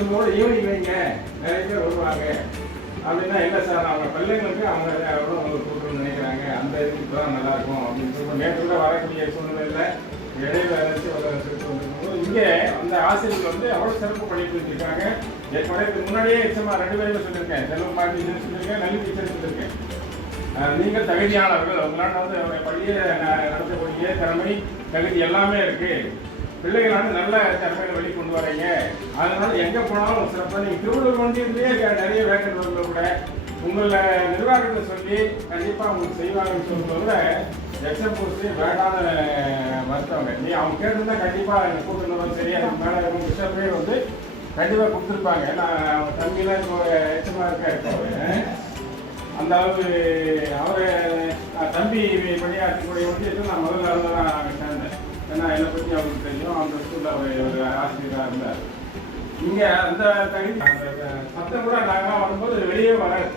சொல்லும்போது ஈவினிங் வைங்க நிறைய பேர் வருவாங்க அப்படின்னா இல்லை சார் அவங்க பிள்ளைங்களுக்கு அவங்க எவ்வளோ உங்களுக்கு கூப்பிட்டு நினைக்கிறாங்க அந்த இதுக்கு தான் நல்லாயிருக்கும் அப்படின்னு சொல்லி நேற்று கூட வரக்கூடிய சூழ்நிலையில் இடையில ஏதாச்சும் வந்துருக்கும்போது இங்கே அந்த ஆசிரியர்கள் வந்து அவ்வளோ சிறப்பு பண்ணிட்டு இருக்காங்க. இதுக்கு முன்னாடியே எச்சமா 2 பேருமே சொல்லியிருக்கேன். செல்வம் பாட்டி சொல்லியிருக்கேன், நல்ல டீச்சர் சொல்லியிருக்கேன். நீங்கள் தகுதியானவர்கள் உங்களால் வந்து பள்ளியை நடத்தக்கூடிய திறமை தகுதி எல்லாமே இருக்கு. பிள்ளைகள் வந்து நல்ல திறமையை வெளி கொண்டு வரீங்க. அதனால எங்கே போனாலும் சிறப்பாக நீங்கள் திருவள்ளூர் ஒன்றியத்திலேயே நிறைய வேக்கண்ட் வரல கூட உங்களை நிர்வாகத்தை சொல்லி கண்டிப்பாக உங்களுக்கு செய்வாங்கன்னு சொல்றத விட எக்ஸாம் போஸ்ட் வேண்டான மருத்துவங்க நீ அவங்க கேட்டிருந்தா கண்டிப்பாக எனக்கு கூட்டணும் சரி அதுக்கு மேலே இருக்கும் பிஷப்பே வந்து கண்டிப்பாக கொடுத்துருப்பாங்க. ஏன்னா அவங்க தம்பிலாம் இப்போ எச்சமாக இருக்காரு. அந்த அளவு அவரை தம்பி பணியாற்றக்கூடிய ஒன்றியத்தை நான் முதல்ல இருந்தால் நாங்கள் சேர்ந்தேன். ஏன்னா என்னை பற்றி அவருக்கு தெரியும். அந்த ஸ்கூலில் அவர் ஒரு ஆசிரியராக இருந்தார். இங்கே அந்த தகுதி அந்த சத்தம் கூட நாங்களாம் வரும்போது வெளியே வராது.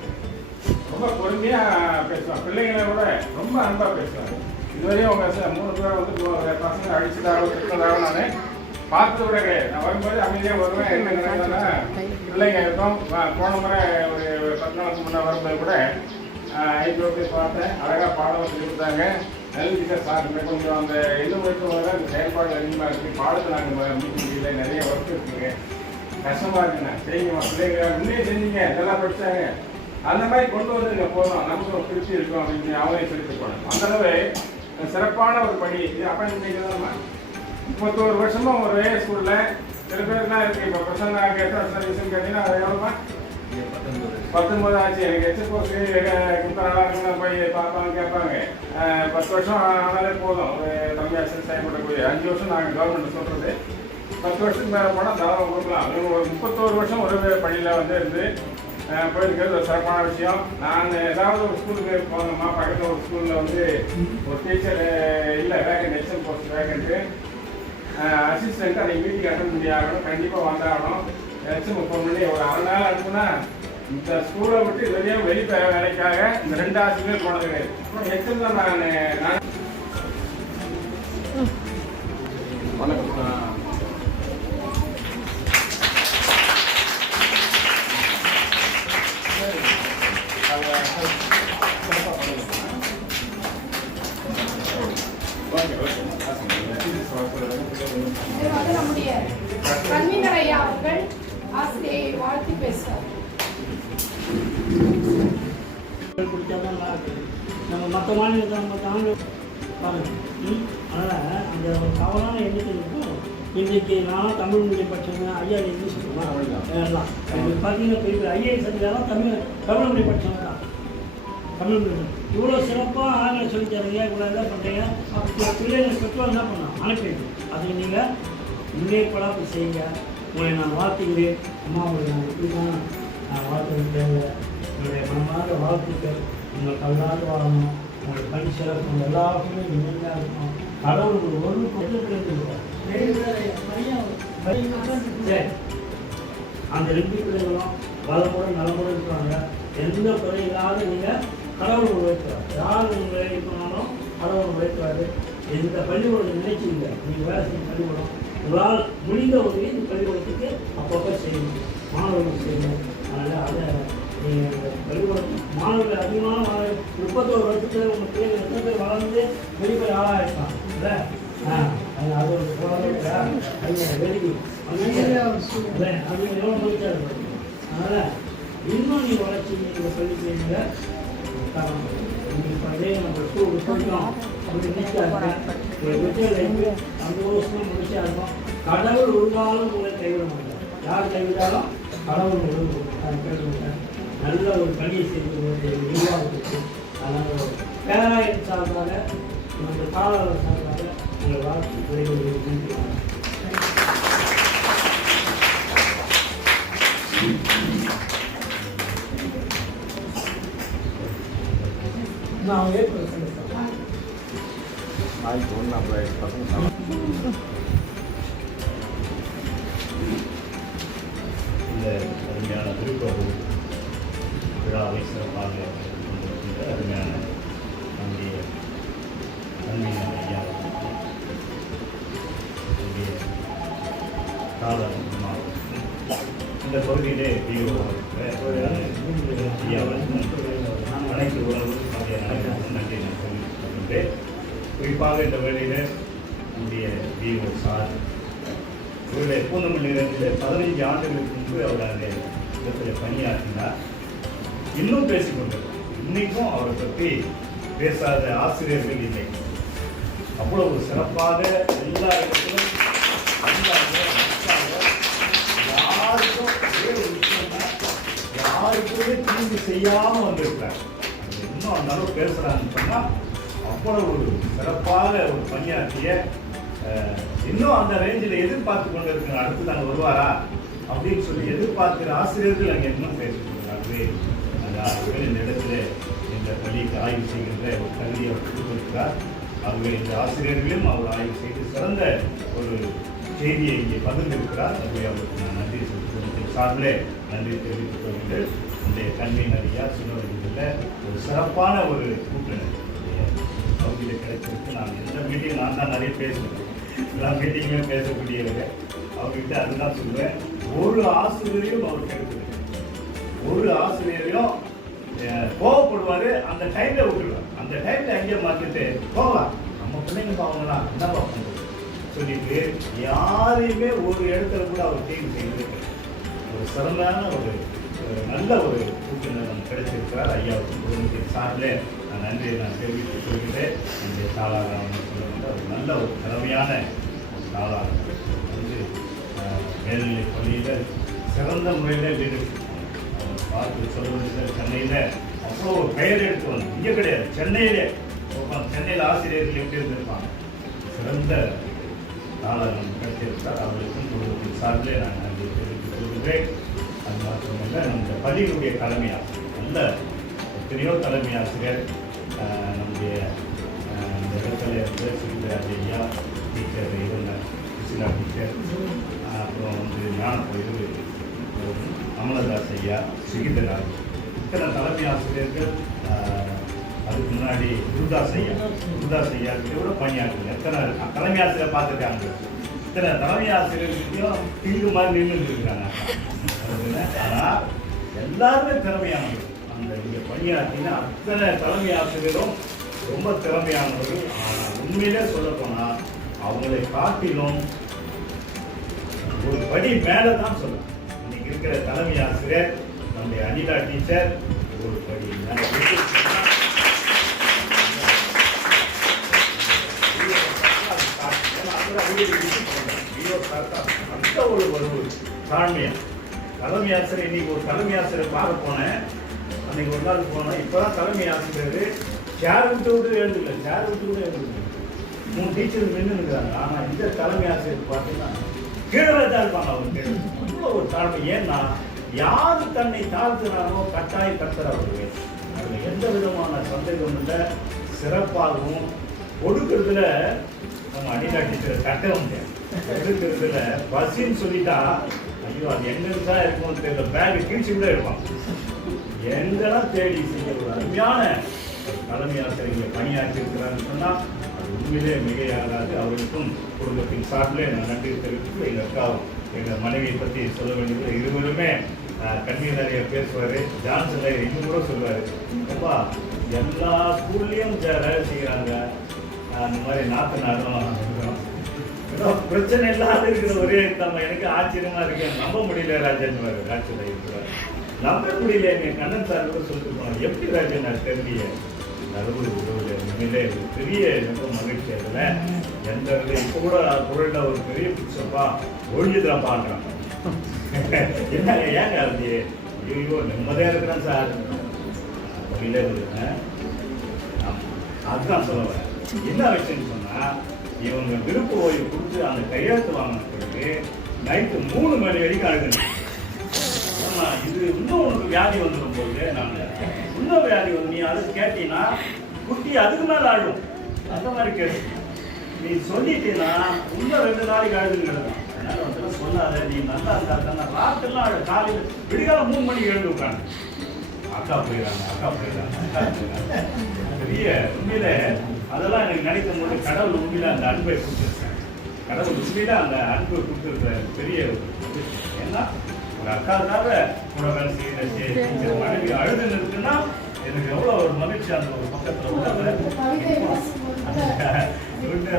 ரொம்ப பொறுமையாக பேசுவாங்க. பிள்ளைங்களை விட ரொம்ப அன்பாக பேசுவாங்க. இதுவரையும் அவங்க 3 பேரை வந்து பசங்க அடிச்சதாக திட்டதாக நான் பார்த்து விட கிடையாது. நான் வரும்போது அமைதியாக வருவேன். என்னங்கிறதுனா பிள்ளைங்க இருக்கும். போன முறை ஒரு 10 நாளுக்கு முன்னே வரும்போது கூட ஐபிஓ பார்த்தேன். அழகாக பாடம் சொல்லி கொடுத்தாங்க. நல்ல சார் கொஞ்சம் அந்த இது வரைக்கும் வர அந்த செயல்பாடு அதிகமாக இருக்குது. பாடத்தை நாங்கள் முடிக்க முடியல, நிறைய ஒர்க் இருக்குங்க, கஷ்டமாக இருக்குண்ணா செய்யுங்க. பிள்ளைங்க முன்னே செஞ்சீங்க, இதெல்லாம் படித்தாங்க, அந்த மாதிரி கொண்டு வந்துங்க போதும், நமக்கு ஒரு திருப்தி இருக்கும் அப்படின்னு அவங்களே சொல்லிட்டு போனோம். அந்தளவு சிறப்பான ஒரு பணி இது. அப்போ நீங்கள் 31 வருஷமும் ஒரே ஸ்கூலில் சில பேர் தான் இருக்குது. இப்போ பசங்க நாங்கள் எத்தனை வருஷம் விஷயம் கேட்டீங்கன்னா அது எவ்வளோமா 19 ஆச்சு. எனக்கு எச்எஸ்ஓசி கொடுத்தா நல்லா இருக்குன்னு போய் பார்ப்பாங்க, கேட்பாங்க. 10 வருஷம் ஆனாலே போதும். ஒரு தம்பி ஆசிரியர் செயல்படக்கூடிய 5 வருஷம் நாங்கள் கவர்மெண்ட் சொல்கிறது. 10 வருஷத்துக்கு மேலே போனால் தாராளம் கொடுக்கலாம். ஒரு 31 வருஷம் ஒரு பள்ளியில் வந்து இருந்து போயிருக்கிறது ஒரு சிறப்பான விஷயம். நான் ஏதாவது ஒரு ஸ்கூலுக்கு போனோம்மா, பக்கத்தில் ஒரு ஸ்கூலில் வந்து ஒரு டீச்சர் இல்லை vacant, exam post vacant assistant அன்றைக்கி வீட்டுக்கு அட்டன் பண்ணி ஆகணும், கண்டிப்பாக வந்தாகணும். எக்ஸாம் ஃபோன் பண்ணி ஒரு 1/2 நாள் அனுப்புனா இந்த ஸ்கூலை விட்டு வெளியே வேலைக்காக இந்த 2 ஆசிரியர் போனது கிடையாது. அப்புறம் எக்ஸாம் தான் நான் வணக்கம் நம்முடைய கன்வீனர் ஐயா அவர்கள் ஆசிரியை வாழ்த்தி பேசுவார். நம்ம மற்ற மாநிலத்தை நம்ம தாங்க பாருங்க. அதனால் அந்த ஒரு கவலான எண்ணிக்கை இருக்கும். இன்றைக்கு நானும் தமிழ் மீடியம் படித்தவங்க, ஐயா இங்கிலீஷ் எல்லாம் பார்த்தீங்கன்னா பெரிய ஐஏஎஸ் எல்லாம் தமிழ் மீடியம் படித்தவங்க தான். தமிழ் மீடியம் இவ்வளோ சிறப்பாக ஆங்கிலம் சொல்லி தரீங்க, இவ்வளோ இதாக பண்ணுறீங்க. பிள்ளைங்க பெற்றோர் என்ன பண்ணலாம் அனுப்பிடுங்க. அதுக்கு நீங்கள் முன்னேற்பாடாக போய் செய்யுங்க. உங்களை நான் வாழ்த்துகிறேன். அம்மா உங்களை நான் எப்படி தான் நான் வாழ்த்துக்கிறேன். என்னுடைய மனமார்ந்த வாழ்த்துக்கள். உங்கள் கல்லாத வாழணும், உங்களுடைய பணி சிறப்பு எல்லாருக்குமே நிம்மதியாக இருக்கணும். கடவுள் ஒரு சரி அந்த 2 பிள்ளைகளும் வளமுடன் நலமுடன் இருக்கிறாங்க. எந்த குறை இல்லாத நீங்கள் கடவுள் உழைக்கிறார். யார் உங்களை இருக்கணும்னாலும் கடவுள் உழைக்கிறாரு. எந்த பள்ளிக்கூடம் நினைச்சிங்க நீங்கள் வேலை செய்யும் பள்ளிக்கூடம் உங்களால் முடிந்த உதவி இந்த பள்ளிக்கூடத்துக்கு அப்பப்போ செய்யணும், மாணவர்கள் செய்யணும். அதனால் அதை நீங்கள் பள்ளிக்கூடத்துக்கு மாணவர்கள் அதிகமான 31 வருஷத்தில் உங்கள் பிள்ளைகள் எத்தனை பேர் வளர்ந்து வெளிப்படை ஆளாக இருக்காங்க இல்லை? அது ஒரு வெளி அது எவ்வளோ மகிழ்ச்சியாக இருக்கும். அதனால் இன்னும் நீங்கள் வளர்ச்சி நீங்கள் சொல்லிக்கிறீங்க. உங்களுக்கு அதே நம்ம ஸ்கூல் கொஞ்சம் அப்படி நிச்சயம் இருக்கேன். சந்தோஷமாக முடிச்சா இருக்கும். கடவுள் உருவாலும் உங்களை கைவிட மாட்டார். யார் கைவிட்டாலும் கடவுள் கேட்டுவிட்டேன். நல்ல ஒரு பணியை செய்து நிர்வாகத்துக்கு அதனால் பேராயன் சார்பாக நம்முடைய காவலர் சார்பாக உங்கள் வாழ்க்கை விரைவில் நான் ஏற்படுத்த நாளைக்கு ஒன்று நம்ம பசங்க இந்த அருமையான திருக்குறள் விழாவை சிறப்பாக கொண்டிருக்கின்ற அருமையான நம்முடைய கல்வியான ஐயா நம்முடைய காதல் மாவட்டம் இந்த பகுதியிலே அனைத்து உறவு நன்றி சொல்லிட்டு குறிப்பாக இந்த வேளையில் நம்முடைய பிஓ சார் இவருடைய பூந்தமல்லி நிலையத்தில் 15 ஆண்டுகளுக்கு முன்பு அவர் அந்த இடத்துல பணியாற்றினார். இன்னும் பேசிக்கொண்டிருக்கார். இன்னைக்கும் அவரை பற்றி பேசாத ஆசிரியர்கள் இல்லை. அவ்வளவு சிறப்பாக எல்லா இடத்திலும் யாருக்கும் வேறு விஷயம்னா யாருக்குமே தீங்கு செய்யாமல் வந்திருக்கிறார். இன்னும் அந்த அளவு பேசுகிறான்னு சொன்னால் அவ்வளவு ஒரு சிறப்பாக ஒரு பணியாற்றிய இன்னும் அந்த ரேஞ்சில் எதிர்பார்த்து கொண்டு இருக்கிற அடுத்து நாங்கள் வருவாரா அப்படின்னு சொல்லி எதிர்பார்க்கிற ஆசிரியர்கள் அங்கே இன்னும் பேசிக்கொண்டாகவே ஆகவே இந்த இடத்துல இந்த பள்ளிக்கு ஆய்வு செய்கின்ற ஒரு கல்வியை அவர் கொடுத்திருக்கிறார். ஆகவே இந்த ஆசிரியர்களும் அவர் ஆய்வு செய்து சிறந்த ஒரு செய்தியை இங்கே பகிர்ந்திருக்கிறார். ஆகவே அவருக்கு நான் நன்றி செலுத்துகிறேன். சார்பிலே நன்றி தெரிவித்துக் கொள்கிறேன். இந்த கல்வியினர் ஐயா சின்னவர்களில் ஒரு சிறப்பான ஒரு கூட்டணி பகுதியில் கிடைச்சிருக்கு. நான் எந்த மீட்டிங் நான் தான் நிறைய பேசுவேன், எல்லா மீட்டிங்குமே பேசக்கூடியவங்க. அவர்கிட்ட அதுதான் சொல்லுவேன், ஒரு ஆசிரியரையும் அவர் கிடைக்கிறது, ஒரு ஆசிரியரையும் கோவப்படுவார், அந்த டைமில் விட்டுருவார். அந்த டைமில் அங்கேயே மாற்றிட்டு போகலாம், நம்ம பிள்ளைங்க பாவங்களாம் என்ன பார்க்கணும் சொல்லிட்டு யாரையுமே ஒரு இடத்துல கூட அவர் தீர்வு செய்வது ஒரு சிறந்தான ஒரு நல்ல ஒரு கூட்டணி நமக்கு கிடைச்சிருக்கிறார். ஐயாவுக்கு குடும்பத்தின் சார்பில் நான் நன்றியை நான் தெரிவித்துக் கொள்கிறேன். என்னுடைய தாளாளர் சொல்லுகின்ற ஒரு நல்ல ஒரு திறமையான ஒரு தாளாளர் வந்து மேல்நிலை பள்ளியில் சிறந்த முறையில் லீடர்ஷிப் பார்த்து சொல்வதில்லை. சென்னையில் அவ்வளோ ஒரு பெயர் எடுத்து வந்து இங்கே கிடையாது, சென்னையிலே சென்னையில் ஆசிரியர்கள் எப்படி இருந்திருப்பாங்க, சிறந்த தாளாளர் நமக்கு கிடைச்சிருக்கிறார். அவர்களுக்கும் குடும்பத்தின் சார்பிலே நான் நன்றி தெரிவித்துக் கொள்கிறேன். அது மாத்திரமல்ல, நம்ம பள்ளியினுடைய தலைமை ஆசிரியர், நல்ல எத்தனையோ தலைமை ஆசிரியர் நம்முடைய இந்த இடத்துல இருந்து சுகிதராஜ் ஐயா டீச்சர் இருந்தார், சுசிலா டீச்சர், அப்புறம் வந்து ஞானப்பயிர் அமலதாஸ் ஐயா, சுகிதராஜ், இத்தனை தலைமை ஆசிரியர்கள். அதுக்கு முன்னாடி குருதாஸ் ஐயா கூட பணியாற்றுங்க. எத்தனை தலைமை ஆசிரியர் பார்த்துருக்காங்க, இத்தனை தலைமை ஆசிரியர்களையும் தீங்கு மாதிரி நின்று இருக்கிறாங்க. ஆனால் எல்லாருமே திறமையானவர்கள். அந்த இங்கே பணியாற்றினா அத்தனை தலைமை ஆசிரியரும் ரொம்ப திறமையானவர்கள். ஆனால் உண்மையிலே சொல்ல போனால் அவங்களை காட்டிலும் ஒரு படி மேலே தான் சொல்லலாம். இன்னைக்கு இருக்கிற தலைமை ஆசிரியர் நம்முடைய அனிதா டீச்சர் ஒரு படி மேலே. அந்த ஒரு தாழ்மையா தலைமை ஆசிரியர். இன்னைக்கு ஒரு தலைமை ஆசிரியர் பார்க்க போனேன், அன்னைக்கு ஒரு நாள் போனேன். இப்போதான் தலைமை ஆசிரியர் சேர் விட்டு எழுதுல, சேர் விட்டு கூட எழுதுல, 3 டீச்சர் நின்றுக்கிறாங்க. ஆனால் இந்த தலைமை ஆசிரியர் பார்த்தீங்கன்னா கீழே தான் இருப்பாங்க. அவருக்கு அவ்வளோ ஒரு தாழ்மை. ஏன்னா யாரு தன்னை தாழ்த்துறாரோ கட்டாய கத்துற அவருக்கு அதில் எந்த விதமான சந்தேகம் இல்லை. சிறப்பாகவும் கொடுக்கறதுல நம்ம அனிதா டீச்சர் கட்ட முடியாது. எடுக்கிறதுல பஸ்ன்னு சொல்லிட்டா ஐயோ அது எங்களுக்கு தான் இருக்கும் தெரியல, பேக் கிழிச்சு கூட இருப்பான். எங்கெல்லாம் தேடி செய்ய ஒரு அருமையான தலைமை ஆசிரியர்களை பணியாற்றி இருக்கிறான்னு சொன்னால் அது உண்மையிலே மிகையாகாது. அவர்களுக்கும் குடும்பத்தின் சார்பிலே நான் நன்றி தெரிவித்து, எங்கள் அக்காவும் எங்கள் மனைவியை பற்றி சொல்ல வேண்டியது. இருவருமே கண்ணியில் நிறைய பேசுவார். ஜான்சன் இன்னும் கூட சொல்லுவார், அப்பா எல்லா ஸ்கூல்லையும் வேலை செய்கிறாங்க, அந்த மாதிரி நாடும் ஏதோ பிரச்சனை இல்லாத இருக்கிற ஒரே நம்ம எனக்கு ஆச்சரியமா இருக்கு, நம்ப முடியல ராஜன் காட்சியில் இருக்கிறார். நம்ப முடியல. எங்கள் கண்ணன் சார் கூட சொல்லிட்டு போனோம், எப்படி ராஜன் நான் தெரியல நடுவு உறவுல உண்மையிலே ஒரு பெரிய ரொம்ப மகிழ்ச்சி. அதில் எந்த வித இப்போ கூட பொருளில் ஒரு பெரிய பிடிச்சப்பா ஒழிஞ்சுதான் பார்க்குறான். என்னங்க ஏங்க அது ஐயோ நிம்மதியாக இருக்கிறேன் சார் அப்படிலே இருக்கேன். அதுதான் சொல்ல வரேன். என்ன விஷயம்னு சொன்னால் இவங்க விருப்ப ஓய்வு கொடுத்து அந்த கையெழுத்து வாங்கின பிறகு நைட்டு 3 மணி வரைக்கும் அழுகணும். இது இன்னும் உனக்கு வியாதி வந்துடும் போது நாங்கள் இன்னும் வியாதி வந்து நீ அதை கேட்டீங்கன்னா குட்டி அதுக்கு மேலே ஆடும். அந்த மாதிரி கேட்டு நீ சொல்லிட்டீங்கன்னா இன்னும் 2 நாளைக்கு அழுதுங்கிறது. அதனால வந்து சொல்லாத, நீ நல்லா இருந்தா ராத்திரிலாம் காலையில் விடிகாலம் 3 மணிக்கு எழுந்து உட்காந்து அக்கா போயிடறாங்க. பெரிய உண்மையில அதெல்லாம் எனக்கு நினைக்கும் போது கடவுள் உண்மையில அந்த அன்பை கொடுத்துருக்கேன். கடவுள் உண்மையில அந்த அன்பை கொடுத்துருக்க பெரிய. ஏன்னா ஒரு அக்காவுக்காக கூட வேலை செய்கிற மனைவி அழுதுன்னு இருக்குன்னா எனக்கு எவ்வளோ ஒரு மகிழ்ச்சி. அந்த ஒரு பக்கத்தில்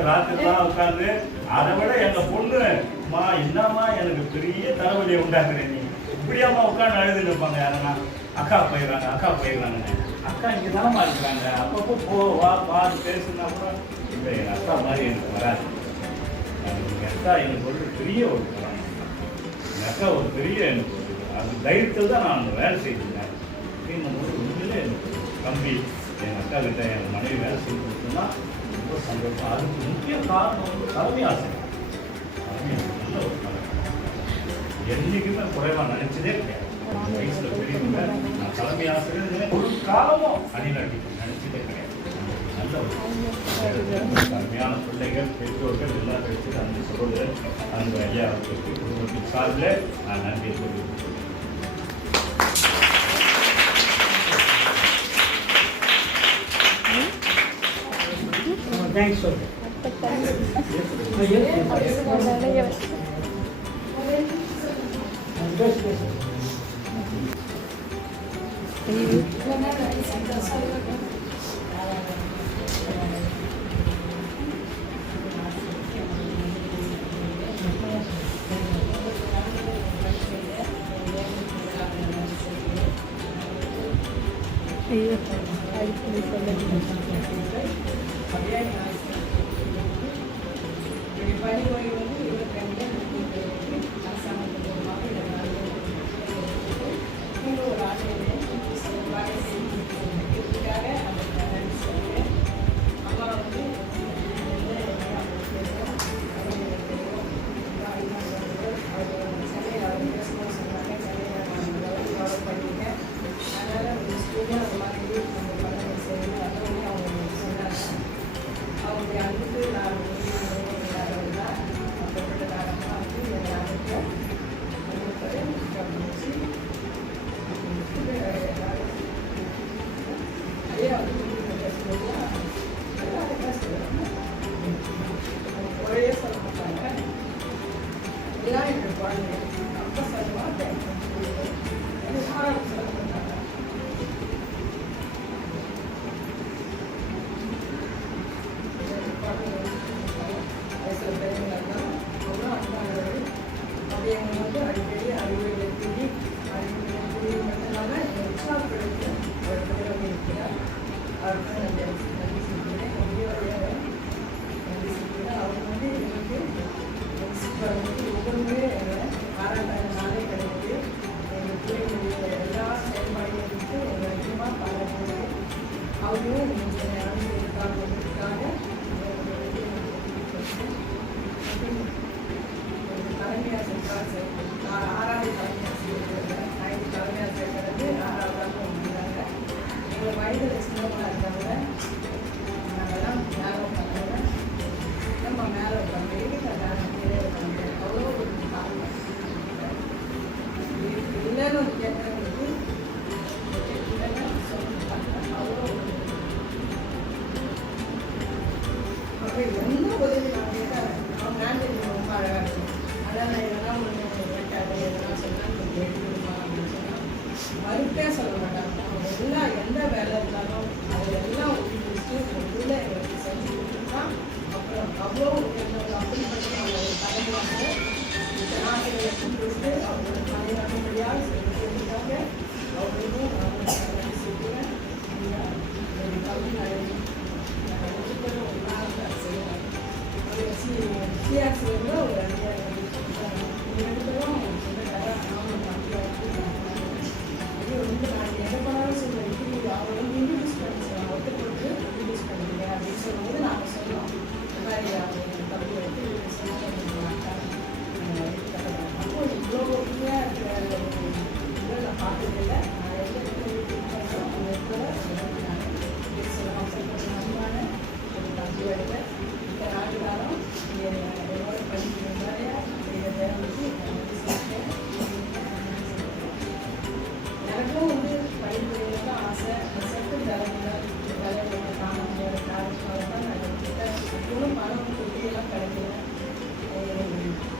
ராத்திரிலாம் உட்காந்து அதை விட எங்கள் பொண்ணு மா என்னம்மா எனக்கு பெரிய தலைவலியை உண்டாக்குறேன், நீ இப்படியாம்மா உட்காந்து அழுதுன்னு இருப்பாங்க. யாருன்னா அக்கா போயிடுறாங்க அக்கா இங்கே தானம்மா இருக்கிறாங்க, அப்பப்போ போ வா பாரு பேசுனா கூட இல்லை எங்கள் அக்கா மாதிரி எனக்கு வராது. எங்கள் அக்கா எனக்கு ஒரு பெரிய ஒரு எங்கள் அக்கா ஒரு பெரிய எனக்கு அது தைரியத்தில் தான் நான் வேலை செய்திருந்தேன். அப்படிங்கும்போது உண்மையிலே எனக்கு தம்பி எங்கள் அக்கா கிட்ட என் மனைவி வேலை செய்து கொடுத்தோம்னா ரொம்ப சந்தோஷம். அதுக்கு முக்கிய காரணம் வந்து தலைமை ஆசிரியர். நல்ல ஒரு தலைமை என்றைக்குமே குறைவாக நினைச்சதே கிடையாது. வயசுல பெரியவங்க நான் தலைமை ஆசிரியர் ஒரு காலமும் அணிநாட்டி நினைச்சதே கிடையாது. நல்ல ஒரு அருமையான பிள்ளைகள் பெற்றோர்கள் எல்லாம் கிடைச்சது அந்த சொல்வது அந்த ஐயா குடும்பத்தின் சார்பில் நான் நன்றி சொல்லியிருக்கேன். தேங்க்ஸ் சொல்லுங்கள்.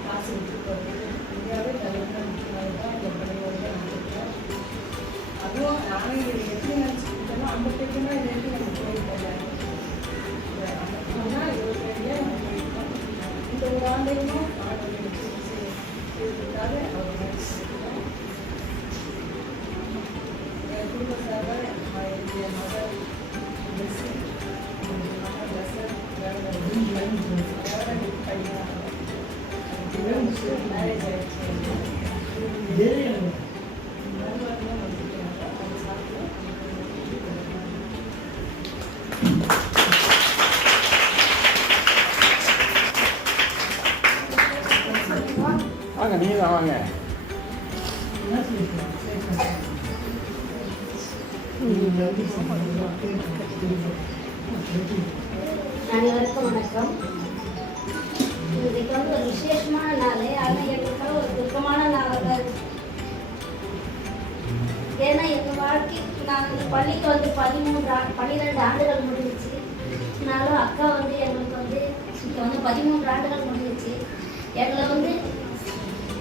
காசு விட்டு போகிறது இந்தியாவே தலைவர் ஆண்டையும் இதுக்காக அவர் என் குடும்ப சார்பாக என்னுடைய மகள் மேரேஜ் ஆயிடுச்சு. வாங்க நீங்க தான் வாங்க. அனைவருக்கும் வணக்கம். இன்னைக்கு வந்து ஒரு விசேஷமான நாள், ஆனால் எங்களுக்கு ஒரு துக்கமான நாளாக இருக்கு. ஏன்னா எங்கள் வாழ்க்கை நாங்கள் பள்ளிக்கு வந்து 12 ஆண்டுகள் முடிஞ்சிச்சு. ஆனாலும் அக்கா வந்து எங்களுக்கு வந்து இப்போ வந்து 13 ஆண்டுகள் முடிஞ்சிச்சு. எங்களை வந்து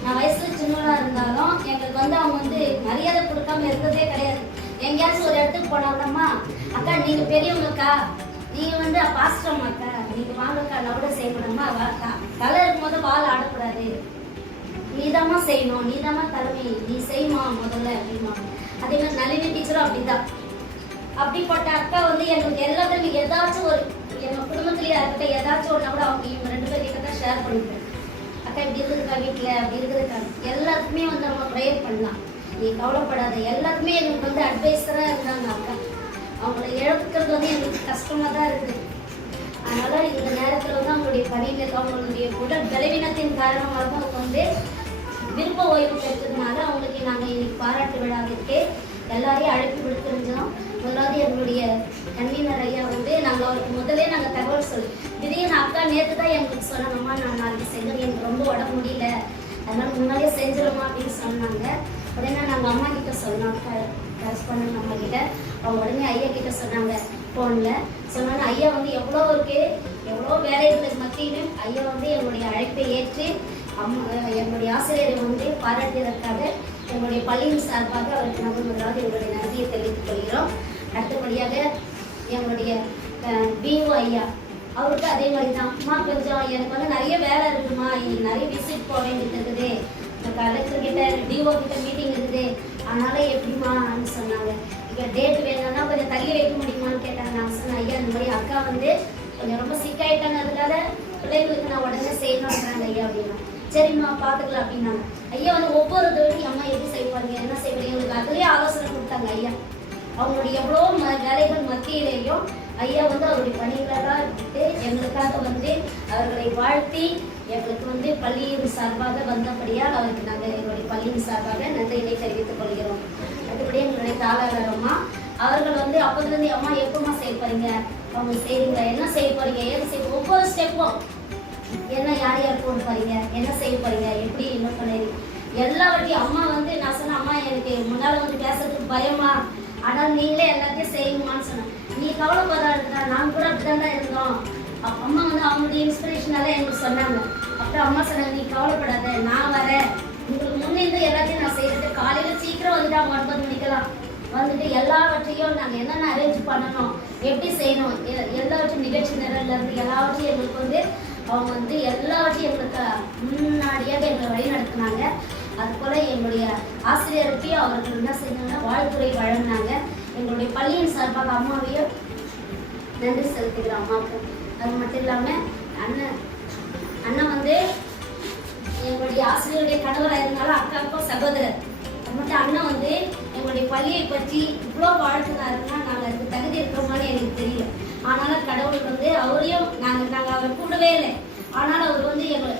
நான் வயசுல சின்னவளாக இருந்தாலும் எங்களுக்கு வந்து அவங்க வந்து மரியாதை கொடுக்காம இருந்ததே கிடையாது. எங்கேயாச்சும் ஒரு இடத்துக்கு போனாங்கம்மா, அக்கா நீங்கள் பெரியவங்கக்கா, நீங்கள் வந்து பாஸ்டர்மாக்கா, நீங்கள் வாங்கக்கா, லவுட செய்யணும்மா, தலை இருக்கும்போது வால் ஆடக்கூடாது, நீதாம்மா செய்யணும், நீதாம்மா தலைமை, நீ செய்யுமா முதல்ல அப்படிமா. அதே மாதிரி நளினி டீச்சரும் அப்படிதான். அப்படிப்பட்ட அக்கா வந்து எங்களுக்கு எல்லாத்துலையும் ஏதாச்சும் ஒரு எங்கள் குடும்பத்துலேயே இருக்கட்டும் ஏதாச்சும் ஒன்றா கூட அவங்க இவங்க 2 பேர்கிட்ட தான் ஷேர் பண்ணிப்பேன். அக்கா இப்படி இருக்குதுக்கா வீட்டில், அப்படி இருக்குதுக்கா, எல்லாருக்குமே வந்து நம்ம ப்ரேயர் பண்ணலாம், நீ கவலைப்படாத. எல்லாருக்குமே எங்களுக்கு வந்து அட்வைஸராக இருந்தாங்க அக்கா. அவங்கள இழப்புக்கிறது வந்து எங்களுக்கு கஷ்டமாக தான் இருக்குது. அதனால் இந்த நேரத்தில் வந்து அவங்களுடைய பணியில் அவங்களுடைய உடல் பலவீனத்தின் காரணமாக அவங்க வந்து விருப்ப ஓய்வு பெற்றதுனால அவங்களுக்கு நாங்கள் இன்னைக்கு பாராட்டு விழாவிற்கு எல்லாரையும் அழைப்பு விடுத்திருந்தோம். முதலாவது எங்களுடைய கன்வீனர் ஐயா வந்து நாங்கள் அவருக்கு முதலே நாங்கள் தகவல் சொல்லி திடீர்னு அக்கா நேற்று தான் எங்களுக்கு சொன்னாங்கம்மா, நான் நாளைக்கு செஞ்சோம், எனக்கு ரொம்ப உடம்பு முடியல, அதனால முன்னாடியே செஞ்சிருமா அப்படின்னு சொன்னாங்க. உடனே நாங்கள் அம்மா கிட்ட சொன்னோம், கரஸ்பாண்ட் அம்மா கிட்ட. அவங்க உடனே ஐயா கிட்ட சொன்னாங்க ஃபோனில். சொன்னாங்க ஐயா வந்து எவ்வளோ வேலைகளுக்கு மத்தியிலும் ஐயா வந்து எங்களுடைய அழைப்பை ஏற்று எங்களுடைய ஆசிரியரை வந்து பாராட்டியதற்காக எங்களுடைய பள்ளியின் சார்பாக அவருக்கு நாங்கள் முதலாவது எங்களுடைய நன்றியை தெரிவித்துக் கொள்கிறோம். அடுத்தபடியாக எங்களுடைய பிஓ ஐயா, அவருக்கு அதே மாதிரி தான், அம்மா கொஞ்சம் எனக்கு வந்து நிறைய வேலை இருக்குமா, இன்னைக்கு நிறைய விசிட் போக வேண்டியது இருக்குது, கலெக்டர் கிட்ட டிஓ கிட்ட மீட்டிங் இருக்குது, அதனால எப்படிமான்னு சொன்னாங்க. இப்போ டேட் வேணும்னா கொஞ்சம் தள்ளி வைக்க முடியுமான்னு கேட்டாங்க. நான் சொன்னேன் ஐயா இந்த மாதிரி அக்கா வந்து கொஞ்சம் ரொம்ப சிக்காயிட்டாங்கிறதுனால பிள்ளைங்களுக்கு நான் உடனே செய்யணுன்றாங்க ஐயா அப்படின்னா. சரிம்மா பார்த்துக்கலாம் அப்படின்னாங்க. ஐயா வந்து ஒவ்வொரு தடவையும் அம்மா எப்படி செய்வாங்க என்ன செய்வாங்க எங்களுக்கு அதுலேயே ஆலோசனை கொடுத்தாங்க ஐயா. அவங்களுடைய எவ்வளோ வேலைகள் மத்தியிலேயும் ஐயா வந்து அவருடைய பணிகளெல்லாம் விட்டு எங்களுக்காக வந்து அவர்களை வாழ்த்தி எங்களுக்கு வந்து பள்ளியின் சார்பாக வந்தபடியால் அவருக்கு நாங்கள் எங்களுடைய பள்ளியின் சார்பாக நன்றியினை தெரிவித்துக் கொள்கிறோம். அதுபடி எங்களுடைய தாளாளர் அம்மா அவர்கள் வந்து அப்போதுலேருந்து அம்மா எப்பமா செய்ய போறீங்க, அவங்க செய்றீங்க, என்ன செய்ய போறீங்க, ஏது செய்ய ஒவ்வொரு ஸ்டெப்பும் என்ன யார் யார் போட போறீங்க, என்ன செய்ய போறீங்க, எப்படி என்ன பண்ணுறீங்க எல்லாவற்றையும் அம்மா வந்து நான் சொன்னேன், அம்மா எனக்கு முன்னால் வந்து பேசுறதுக்கு பயமா, ஆனால் நீங்களே எல்லாத்தையும் செய்யுமான்னு சொன்னேன். நீ கவலைப்படாதா, நாங்கள் கூட அப்படிதான் இருந்தோம். அம்மா வந்து அவங்களுடைய இன்ஸ்பிரேஷனால எங்களுக்கு சொன்னாங்க. அப்புறம் அம்மா சொன்னாங்க நீ கவலைப்படாத, நான் வரேன், உங்களுக்கு முன்னிருந்து எல்லாத்தையும் நான் செய்யறது. காலையில் சீக்கிரம் வந்துட்டு அவங்க 9 மணிக்கெல்லாம் வந்துட்டு எல்லாவற்றையும் நாங்கள் என்னென்ன அரேஞ்ச் பண்ணணும், எப்படி செய்யணும், எல்லாவற்றையும் நிகழ்ச்சி நிரல்லேருந்து எல்லாவற்றையும் எங்களுக்கு வந்து அவங்க வந்து எல்லாவற்றையும் எங்களுக்கு முன்னாடியாக எங்களை வழி நடத்தினாங்க. அதுபோல் எங்களுடைய ஆசிரியருக்கையும் அவர்கள் என்ன செஞ்சாங்கன்னா வாழ்த்துறை வழங்கினாங்க. எங்களுடைய பள்ளியின் சார்பாக அம்மாவையும் நன்றி செலுத்துகிறோம் அம்மாவுக்கு. அது மட்டும் இல்லாமல் அண்ணன் வந்து எங்களுடைய ஆசிரியருடைய கணவராக இருந்தாலும் அக்காவுக்கும் சகோதரர். அது மட்டும் அண்ணன் வந்து எங்களுடைய பள்ளியை பற்றி இவ்வளோ வாழ்த்துனாருன்னா நாங்கள் அதுக்கு தகுதி இருக்கிறோமான்னு எனக்கு தெரியல. ஆனாலும் கடவுள் வந்து அவரையும் நாங்கள் அவரை கூடவே இல்லை. ஆனாலும் அவர் வந்து எங்களை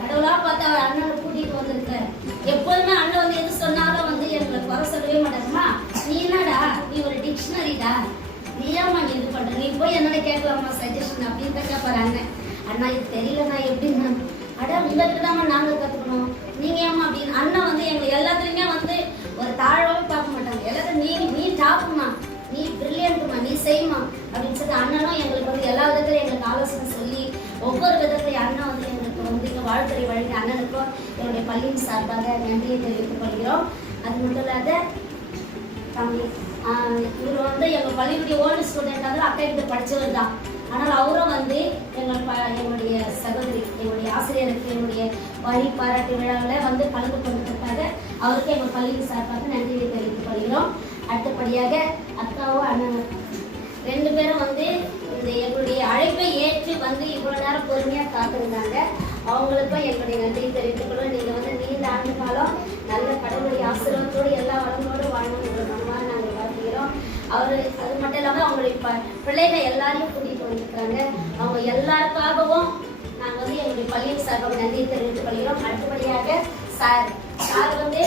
கடவுளாக பார்த்து அவர் அண்ணனை கூட்டிகிட்டு வந்திருக்காரு. எப்போதுமே அண்ணன் வந்து எது சொன்னாலும் வந்து எங்களை குறை சொல்லவே மாட்டாங்கம்மா, நீ என்னடா நீ ஒரு டிக்ஷனரிடா, நீ ஏமா நீ இது பண்ணுற, நீ போய் என்னோட கேட்கலாமா சஜஷன் அப்படின்னு தான் கேட்பாரு அண்ணன். அண்ணா இது தெரியலண்ணா எப்படின்னா, அட உங்களுக்கு தாம்மா நாங்கள் கற்றுக்கணும், நீங்கள் ஏமா அப்படின்னு. அண்ணன் வந்து எங்களை எல்லாத்துலேயுமே வந்து ஒரு தாழ்வாகவே பார்க்க மாட்டாங்க. எல்லாத்தையும் நீ டாப்புமா, நீ பிரில்லியன்ட்டுமா, நீ செய்யுமா அப்படின்னு சொல்லி அண்ணனும் எங்களுக்கு வந்து எல்லா விதத்துலையும் எங்களுக்கு ஆலோசனை சொல்லி ஒவ்வொரு விதத்துலையும் அண்ணன் வந்து எங்களுக்கு வந்து இங்கே வாழ்த்துறை வழங்கி அண்ணனுக்கும் என்னுடைய பள்ளியின் சார்பாக நன்றியை தெரிவித்துக் கொள்கிறோம். அது மட்டும் இல்லாத தம்பி இவர் வந்து எங்கள் பள்ளியுடைய ஓல்டு ஸ்டூடெண்டாக அக்கா கிட்ட படித்தவர் தான். ஆனால் அவரும் வந்து எங்களுடைய சகோதரி எங்களுடைய ஆசிரியரை எங்களுடைய பணி பாராட்டு விழாவில் வந்து கலந்து கொண்டதற்காக அவருக்கு எங்கள் பள்ளியின் சார்பாக நன்றியை தெரிவித்துக் கொள்கிறோம். அடுத்தபடியாக அக்காவும் அண்ணன் 2 பேரும் வந்து இந்த எங்களுடைய அழைப்பை ஏற்று வந்து இவ்வளோ நேரம் பொறுமையாக காத்திருந்தாங்க. அவங்களுக்கும் எங்களுடைய நன்றியை தெரிவித்துக் கொள்வோம். நீங்கள் வந்து நீண்ட ஆண்டு காலம் நல்ல கடவுளுடைய ஆசீர்வாதத்தோடு எல்லா வளங்களோடு வாழணும் எங்களை மனமாக நாங்கள் வாழ்த்துகிறோம். அவர் அது மட்டும் இல்லாமல் அவங்களுடைய பிள்ளைகள் எல்லாரையும் கூட்டிகிட்டு வந்துருக்காங்க. அவங்க எல்லாருக்காகவும் நாங்கள் வந்து எங்களுடைய பள்ளியின் சார்பாக நன்றியை தெரிவித்துக் கொள்கிறோம். அடுத்தபடியாக சார் வந்து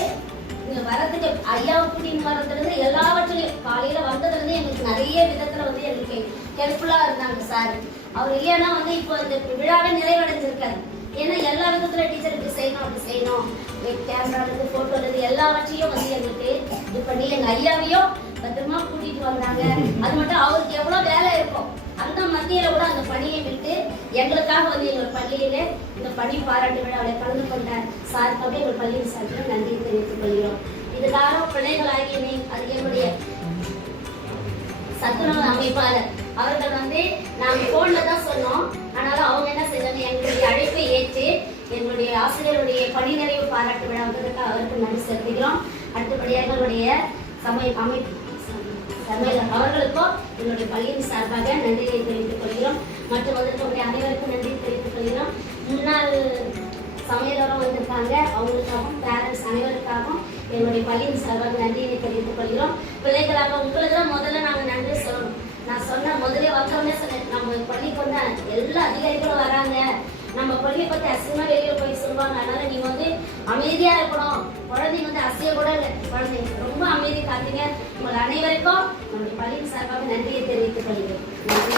இங்கே வரதுக்கு ஐயாவை கூட்டின்னு வர்றதுலேருந்து எல்லாவற்றிலையும் காலையில் வந்ததுலேருந்து எங்களுக்கு நிறைய விதத்தில் வந்து எங்களுக்கு ஹெல்ப்ஃபுல்லாக இருந்தாங்க சார். அவர் இல்லைன்னா வந்து இப்போ இந்த விழாவே நிறைவடைஞ்சிருக்காரு. ஏன்னா எல்லா விதத்தில் டீச்சருக்கு செய்யணும், அப்படி செய்யணும், கேமராலேருந்து ஃபோட்டோலேருந்து எல்லாவற்றையும் வந்து எங்களுக்கு இது பண்ணி எங்கள் ஐயாவையும் பத்திரமா கூட்டிகிட்டு வந்தாங்க. அது மட்டும் அவருக்கு எவ்வளோ வேலை இருக்கும் அந்த மத்தியில் கூட அந்த பணியை விட்டு எங்களுக்காக வந்து எங்கள் பள்ளியில் இந்த பணி பாராட்டு விழாவில் கலந்து கொண்ட சாருக்காக எங்கள் பள்ளியின் சார்பில் நன்றி தெரிவித்துக் கொள்கிறோம். இதுக்காக பிள்ளைகளாகிய அது எங்களுடைய சத்துணவு அமைப்பாளர் அவர்கள் வந்து நாங்கள் ஃபோனில் தான் சொன்னோம். ஆனாலும் அவங்க என்ன செஞ்சாங்க, எங்களுடைய அழைப்பை ஏற்று எங்களுடைய ஆசிரியருடைய பணி நிறைவு பாராட்டு விழா வந்ததுக்கு அவருக்கு நன்றி செலுத்துகிறோம். அடுத்தபடியாக எங்களுடைய சமையல் அவர்களுக்கும் எங்களுடைய பள்ளியின் சார்பாக நன்றியை தெரிவித்துக் கொள்கிறோம். மற்றும் வந்திருக்கக்கூடிய அனைவருக்கும் நன்றி தெரிவித்துக் கொள்கிறோம். முன்னாள் சமையலரும் வந்திருக்காங்க, அவங்களுக்காகவும் பேரண்ட்ஸ் அனைவருக்காகவும் எங்களுடைய பள்ளியின் சார்பாக நன்றியை தெரிவித்துக் கொள்கிறோம். பிள்ளைகளாக உங்களுக்கு தான் முதல்ல நாங்கள் நன்றி சொல்லணும். நான் சொன்ன முதலே வந்தோடனே சொன்னேன், நம்ம பள்ளிக்கு வந்து எல்லா அதிகாரிகளும் வராங்க, நம்ம பள்ளியை பற்றி அசிங்கமா வெளியில் போய் சொல்லுவாங்க. அதனால நீங்க வந்து அமைதியா இருக்கணும். குழந்தைங்க வந்து அசைய கூட இல்லை, குழந்தைங்க ரொம்ப அமைதி காத்தீங்க. உங்கள் அனைவருக்கும் நம்முடைய பள்ளியின் சார்பாக நன்றியை தெரிவித்துக் கொள்கிறேன். நன்றி.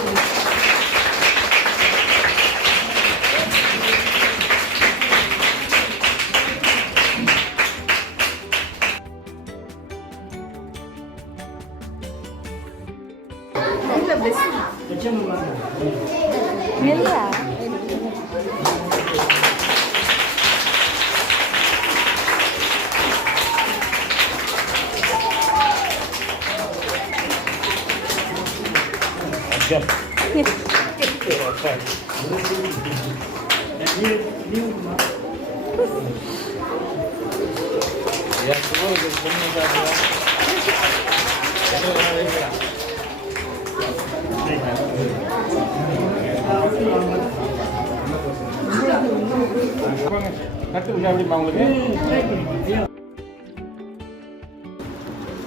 கட்டு அப்படிமா உங்களுக்கு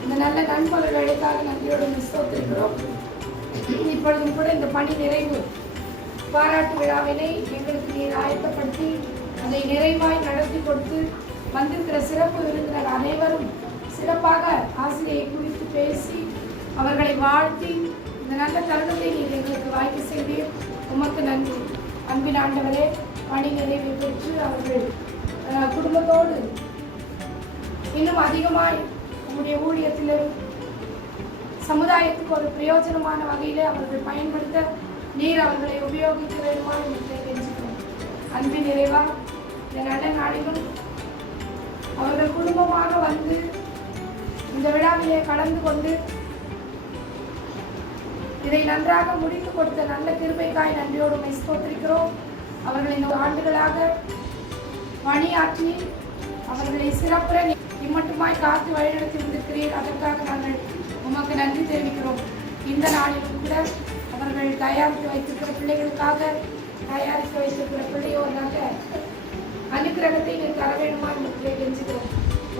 இந்த நல்ல நண்பர்களுக்காக நன்றியோடு ஸ்தோத்திரிக்கிறோம். இப்பொழுதும் கூட இந்த பணி நிறைவு பாராட்டு விழாவினை எங்களுக்கு நீர் ஆயத்தப்படுத்தி அதை நிறைவாய் நடத்தி கொடுத்து வந்திருக்கிற சிறப்பு விருந்தினர் அனைவரும் சிறப்பாக ஆசிரியை குறித்து பேசி அவர்களை வாழ்த்தி இந்த நல்ல தருணத்தை நீர் எங்களுக்கு வாய்ப்பு செய்தீர். உமக்கு நன்றி. அன்பின் ஆண்டவரே, பணி நிறைவு பெற்று அவர்கள் குடும்பத்தோடு இன்னும் அதிகமாய் நம்முடைய ஊழியத்திலும் சமுதாயத்துக்கு ஒரு பிரயோஜனமான வகையில் அவர்கள் பயன்படுத்த நீர் அவர்களை உபயோகிக்க வேண்டுமா என்று தெரிஞ்சுக்கிறோம். அன்பின் நிறைவா இந்த நல்ல நாளிலும் அவர்கள் குடும்பமாக வந்து இந்த விழாவிலே கலந்து கொண்டு இதை நன்றாக முடித்து கொடுத்த நல்ல கிருபைக்காய் நன்றியோடு ஸ்தோத்திரிக்கிறோம். அவர்களை இந்த ஆண்டுகளாக பணியாற்றி அவர்களை சிறப்புற இம்மட்டுமாய் காத்து வழிநடத்தி வந்திருக்கிறீர். அதற்காக நாங்கள் உமக்கு நன்றி தெரிவிக்கிறோம். இந்த நாளிலும் கூட அவர்கள் தயாரித்து வைத்திருக்கிற பிள்ளைகளுக்காக தயாரித்து வைத்திருக்கிற பிள்ளையோராக அனுக்கிரகத்தை நீர் தர வேண்டுமா என்று கெஞ்சுகிறோம்.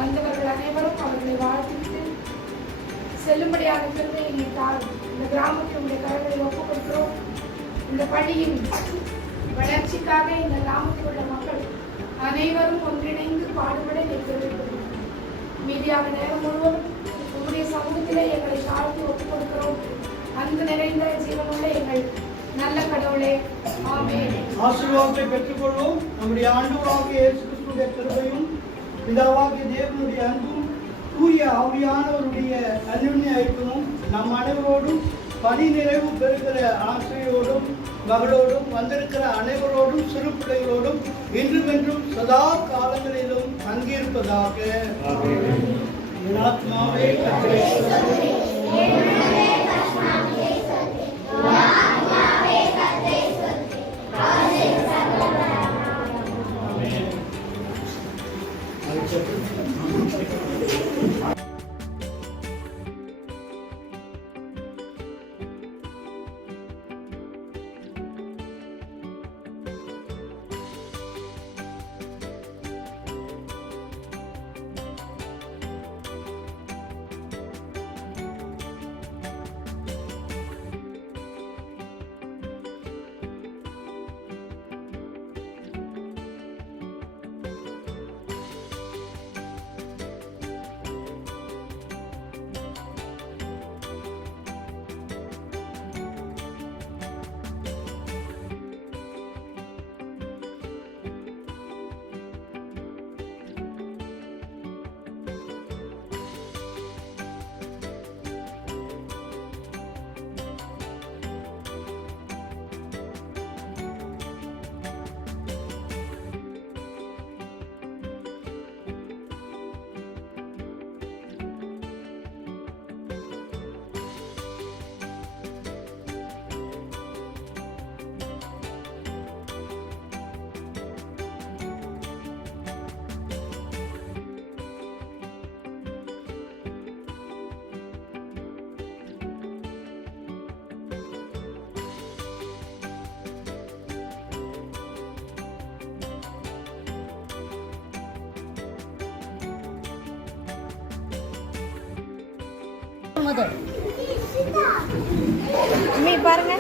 வந்தவர்கள் அனைவரும் அவர்களை வாழ்த்துவிட்டு செல்லும்படியாக திரும்ப நீர் தாரும். இந்த கிராமத்தை உடைய கரங்களை ஒப்புக் கொடுக்கிறோம். இந்த பள்ளியின் வளர்ச்சிக்காக இந்த கிராமத்தில் உள்ள மக்கள் அனைவரும் ஒன்றிணைந்து பாடுபட நிற்கிறோம். மீதியான நேரம் முழுவதும் உங்களுடைய சமூகத்திலே எங்களை தாழ்த்தி ஒப்புக் கொடுக்கிறோம். அன்பு நிறைந்த ஜீவனுள்ள எங்கள் நல்ல கடவுளே, ஆமென். ஆசீர்வாதத்தை பெற்றுக்கொள்வோம். நம்முடைய ஆண்டவராகிய இயேசு கிறிஸ்துவின் கிருபையும் பிதாவாகிய தேவனுடைய அன்பும் தூய ஆவியானவருடைய அன்யோன்ய ஐக்கியமும் நம் அனைவரோடும் பணி நிறைவு பெறுகிற ஆசிரியரோடும் மகளோடும் வந்திருக்கிற அனைவரோடும் சிறு பிள்ளைகளோடும் இன்றும் என்றும் சதா காலங்களிலும் தங்கியிருப்பதாக. என் ஆத்மாவே கர்த்தரை ஸ்தோத்திரி. வரும்போது மீ பாருங்க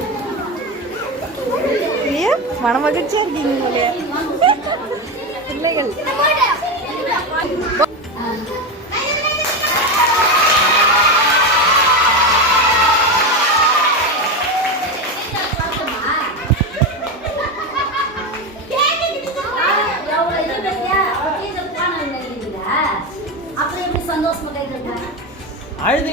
மன மகிழ்ச்சியா இருக்கீங்க போலயே. பிள்ளைகள் அப்புறம் எப்படி சந்தோஷமா கேட்குறீங்க? அழுது